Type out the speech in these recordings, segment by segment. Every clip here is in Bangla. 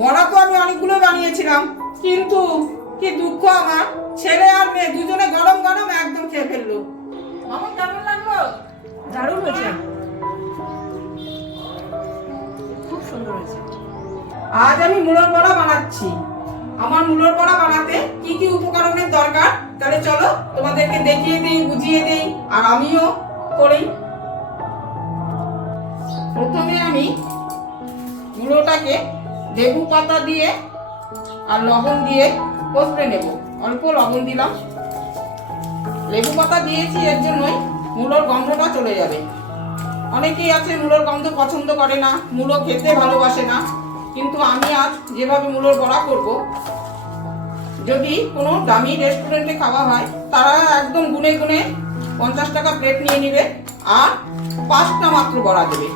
বড়া তো আমি অনেকগুলো বানিয়েছিলাম, কিন্তু কি দুঃখ আমার, ছেলে আর মেয়ে দুজনে গরম গরম একদম খেয়ে ফেললো। আমার কেমন লাগলো? দারুণ হয়েছে, খুব সুন্দর হয়েছে। আজ আমি মুলোর বড়া বানাচ্ছি। আমার মুলোর বড়া বানাতে কি কি উপকরণের দরকার, তাহলে চলো তোমাদেরকে দেখিয়ে দিই, বুঝিয়ে দিই, আর আমিও করি। প্রথমে আমি মুলোটাকে লেবু পাতা দিয়ে আর লবণ দিয়ে কষতে নেব। অল্প লবণ দিলাম, লেবু পাতা দিয়েছি এর জন্যই মুলোর গন্ধটা চলে যাবে। অনেকেই আছে মুলোর গন্ধ পছন্দ করে না, মুলো খেতে ভালোবাসে না, কিন্তু আমি আজ যেভাবে মুলোর বড়া করব, যদি কোনো দামি রেস্টুরেন্টে খাওয়া হয় তারা একদম গুনে গুনে 50 টাকা প্লেট নিয়ে নেবে আর 5টা মাত্র বড়া দেবে।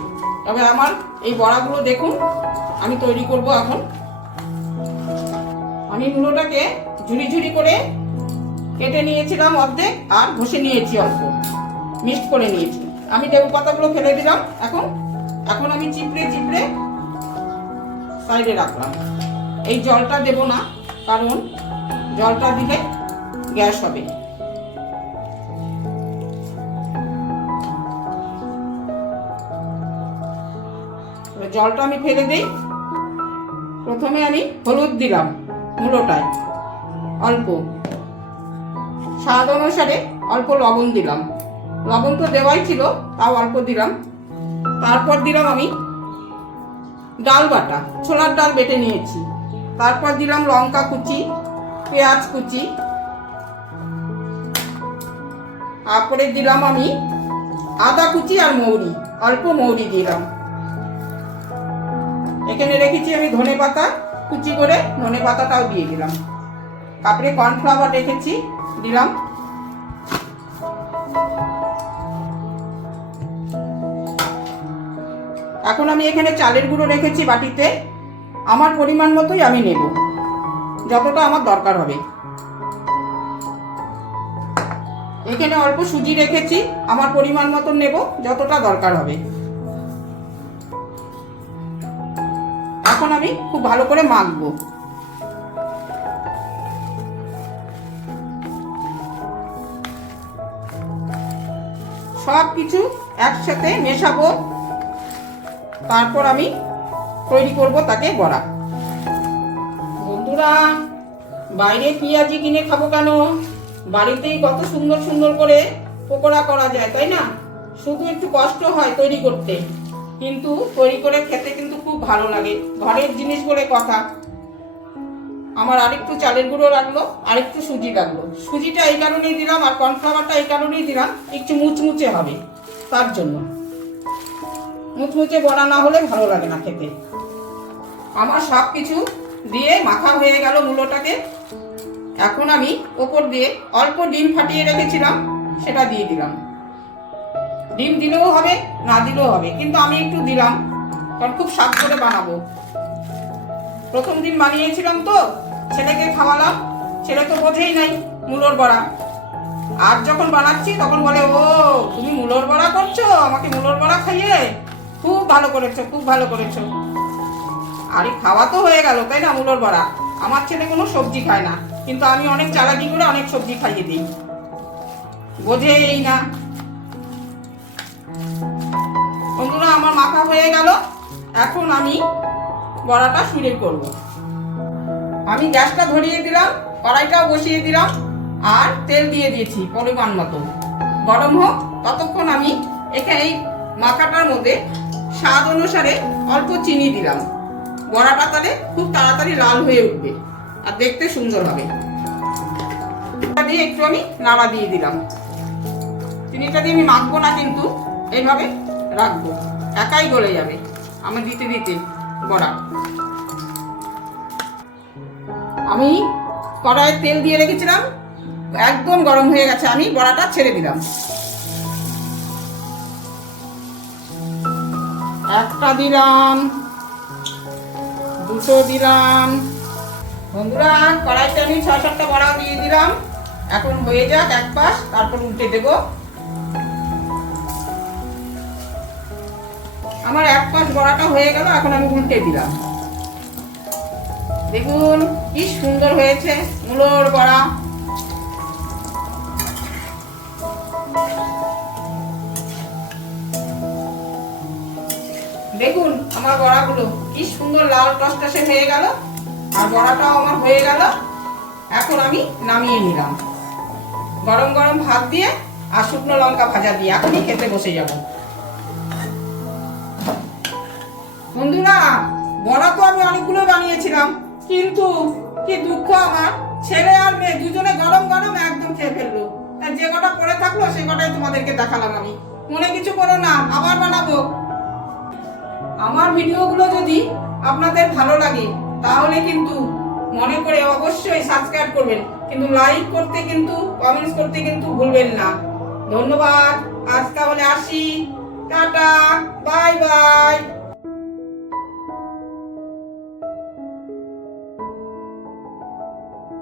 তবে আমার এই বড়াগুলো দেখুন আমি তৈরি করব। এখন আমি মুলোটাকে ঝুরি ঝুরি করে কেটে নিয়েছিলাম অর্ধেক, আর ঘষে নিয়েছি অল্প, মিক্সড করে নিয়েছি। আমি লেবু পাতাগুলো ফেলে দিলাম। এখন আমি চিপড়ে চিপড়ে সাইডে রাখলাম। এই জলটা দেব না, কারণ জলটা দিলে গ্যাস হবে। জলটা আমি ফেলে দিই। প্রথমে আমি হলুদ দিলাম মুলোটায় অল্প, স্বাদ অনুসারে অল্প লবণ দিলাম। লবণ তো দেওয়াই ছিল, তাও অল্প দিলাম। তারপর দিলাম আমি ডাল বাটা, ছোলার ডাল বেটে নিয়েছি। তারপর দিলাম লঙ্কা কুচি, পেঁয়াজ কুচি, তারপরে দিলাম আমি আদা কুচি আর মৌরি, অল্প মৌরি দিলাম। এখানে রেখেছি আমি ধনে পাতা কুচি করে, ধনে পাতাটাও দিয়ে দিলাম। তারপরে কর্নফ্লাওয়ার রেখেছি, দিলাম। এখন আমি এখানে চালের গুঁড়ো রেখেছি বাটিতে, আমার পরিমাণ মতোই আমি নেব, যতটা আমার দরকার হবে। এখানে অল্প সুজি রেখেছি, আমার পরিমাণ মতো নেব, যতটা দরকার হবে। এখন আমি খুব ভালো করে মাখবো। সব কিছু একসাথে মেশাবো, তারপর আমি তৈরি করব তাকে বড়া। বন্ধুরা, বাইরে পেঁয়াজি কিনে খাবো কেন, বাড়িতেই কত সুন্দর সুন্দর করে পকোড়া করা যায়, তাই না? শুধু একটু কষ্ট হয় তৈরি করতে, কিন্তু তৈরি করে খেতে কিন্তু খুব ভালো লাগে। ঘরের জিনিস বলে কথা। আমার আরেকটু চালের গুঁড়ো লাগলো, আরেকটু সুজি লাগলো। সুজিটা এই কারণেই দিলাম, আর কর্নফ্লাওয়ারটা এই কারণেই দিলাম, একটু মুচমুচে হবে তার জন্য। মুচমুচে বড়া না হলে ভালো লাগে না খেতে। আমার সব কিছু দিয়ে মাখা হয়ে গেল মুলোটাকে। এখন আমি ওপর দিয়ে অল্প ডিম ফাটিয়ে রেখেছিলাম, সেটা দিয়ে দিলাম। ডিম দিলেও হবে, না দিলেও হবে, কিন্তু আমি একটু দিলাম, কারণ খুব স্বাদ করে বানাবো। প্রথম দিন বানিয়েছিলাম তো, ছেলেকে খাওয়ালাম, ছেলে তো বোঝেই নাই মুলোর বড়া। আর যখন বানাচ্ছি তখন বলে, ও তুমি মুলোর বড়া করছো, আমাকে মুলোর বড়া খাইয়ে খুব ভালো করেছো, খুব ভালো করেছো। আরে খাওয়া তো হয়ে গেল, তাই না? মুলোর বড়া। আমার ছেলে কোনো সবজি খায় না, কিন্তু আমি অনেক চালাকি করে অনেক সবজি খাইয়ে দিই, বোঝেই না। বন্ধুরা, আমার মাখা হয়ে গেল। এখন আমি বড়াটা শুরু করব। আমি গ্যাসটা ধরিয়ে দিলাম, কড়াইটাও বসিয়ে দিলাম, আর তেল দিয়ে দিয়েছি পরিমাণ মতো। গরম হোক ততক্ষণ আমি এখানে এই মাখাটার মধ্যে স্বাদ অনুসারে অল্প চিনি দিলাম। বড়াটা তাহলে খুব তাড়াতাড়ি লাল হয়ে উঠবে আর দেখতে সুন্দর হবে। দিয়ে একটু আমি নাড়া দিয়ে দিলাম। চিনিটা দিয়ে আমি মাখবো না, কিন্তু এইভাবে রাখবো, একাই গলে যাবে আমার দিতে দিতে বড়া। আমি কড়াইয়ে তেল দিয়ে রেখেছিলাম, একদম গরম হয়ে গেছে। আমি বড়াটা ছেড়ে দিলাম। একটা দিলাম, দুটো দিলাম। বন্ধুরা, কড়াইতে আমি 6-7টা বড়া দিয়ে দিলাম। এখন হয়ে যাক এক পাশ, তারপর উল্টে দেবো। আমার এক পাশ বড়াটা হয়ে গেল, এখন আমি উল্টে দিলাম। দেখুন কি সুন্দর হয়েছে মূলোর বড়া। দেখুন আমার বড়াগুলো কি সুন্দর লাল টসটসে হয়ে গেল, আর বড়াটাও আমার হয়ে গেল। এখন আমি নামিয়ে নিলাম গরম গরম ভাত দিয়ে আর শুকনো লঙ্কা ভাজা দিয়ে। এখনই খেতে বসে যাব। বন্ধুরা, বড়া তো আমি অনেকগুলো বানিয়েছিলাম, কিন্তু কি দুঃখ আমার, ছেলে আর মেয়ে দুজনে গরম গরম একদম খেয়ে ফেললো। যে কটা পড়ে থাকলো সে কটাই তোমাদেরকে দেখালাম। আমি মনে কিছু করো না, আবার বানাবো। আমার ভিডিওগুলো যদি আপনাদের ভালো লাগে তাহলে কিন্তু মনে করে অবশ্যই সাবস্ক্রাইব করবেন, কিন্তু লাইক করতে কিন্তু কমেন্টস করতে কিন্তু ভুলবেন না। ধন্যবাদ। আজ তাহলে আসি, টাটা, বাই বাই।